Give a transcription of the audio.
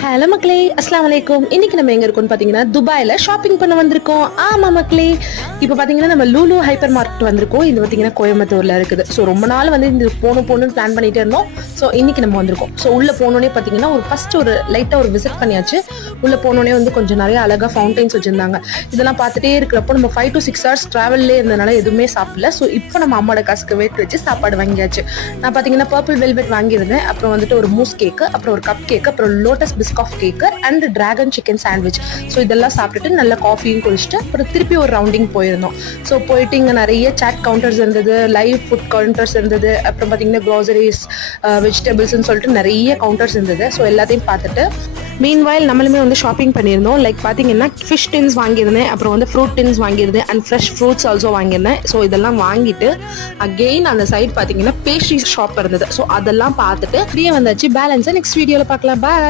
Hello மக்களே, அஸ்ஸலாமு அலைக்கும். இன்னைக்கு நம்ம எங்க இருக்கோம்னு பாத்தீங்கன்னா துபாயில ஷாப்பிங் பண்ண வந்திருக்கோம். ஆமா மக்களே, இப்போ பாத்தீங்கன்னா நம்ம லூலு ஹைப்பர் மார்க்கெட் வந்திருக்கோம். இது பாத்தீங்கன்னா கோயம்புத்தூர்ல இருக்குது. ஸோ ரொம்ப நாள் வந்து இந்த போகணும்னு பிளான் பண்ணிட்டே இருந்தோம். ஸோ இன்னைக்கு நம்ம வந்திருக்கோம். ஸோ உள்ள போனோடனே பாத்தீங்கன்னா ஃபர்ஸ்ட் ஒரு லைட்டா ஒரு விசிட் பண்ணியாச்சு. உள்ள போனோடனே வந்து கொஞ்சம் நிறைய அழகா ஃபவுண்டைன்ஸ் வச்சிருந்தாங்க. இதெல்லாம் பார்த்துட்டே இருக்கிறப்போ நம்ம 5 to 6 hours டிராவல்லே இருந்தனால எதுவுமே சாப்பிடல. ஸோ இப்போ நம்ம அம்மாவோட காசுக்கு வெயிட் வச்சு சாப்பாடு வாங்கியாச்சு. நான் பாத்தீங்கன்னா பர்பிள் வெல்வெட் வாங்கியிருந்தேன். அப்புறம் வந்துட்டு ஒரு மூஸ் கேக்கு, அப்புறம் ஒரு கப் கேக்கு, அப்புறம் lotus Biscoff cake and dragon chicken sandwich. So இதெல்லாம் சாப்பிட்டுட்டு நல்ல காஃபியும் குடிச்சிட்டு அப்புறம் திருப்பி ஒரு ரவுண்டிங் போயிருந்தோம். ஸோ போயிட்டு இங்கே நிறைய சாட் கவுண்டர்ஸ் இருந்தது, லைவ் ஃபுட் கவுண்டர்ஸ் இருந்தது, அப்புறம் பார்த்தீங்கன்னா க்ராசரிஸ், வெஜிடபிள்ஸ்ன்னு சொல்லிட்டு நிறைய கவுண்டர்ஸ் இருந்தது. ஸோ எல்லாத்தையும் பார்த்துட்டு மீன்வாயில் நம்மளுமே வந்து ஷாப்பிங் பண்ணியிருந்தோம். லைக் பார்த்தீங்கன்னா ஃபிஷ் டின்ஸ் வாங்கியிருந்தேன், அப்புறம் வந்து ஃப்ரூட் டின்ஸ் வாங்கியிருந்தேன் அண்ட் ஃப்ரெஷ் ஃப்ரூட்ஸ் ஆல்சோ வாங்கியிருந்தேன். ஸோ இதெல்லாம் வாங்கிட்டு அகெயின் அந்த சைட் பார்த்தீங்கன்னா பேஸ்ட்ரி ஷாப் இருந்தது. ஸோ அதெல்லாம் பார்த்துட்டு அப்படியே வந்தாச்சு. பேலன்ஸை நெக்ஸ்ட் வீடியோவில் பார்க்கலாம். பாய்.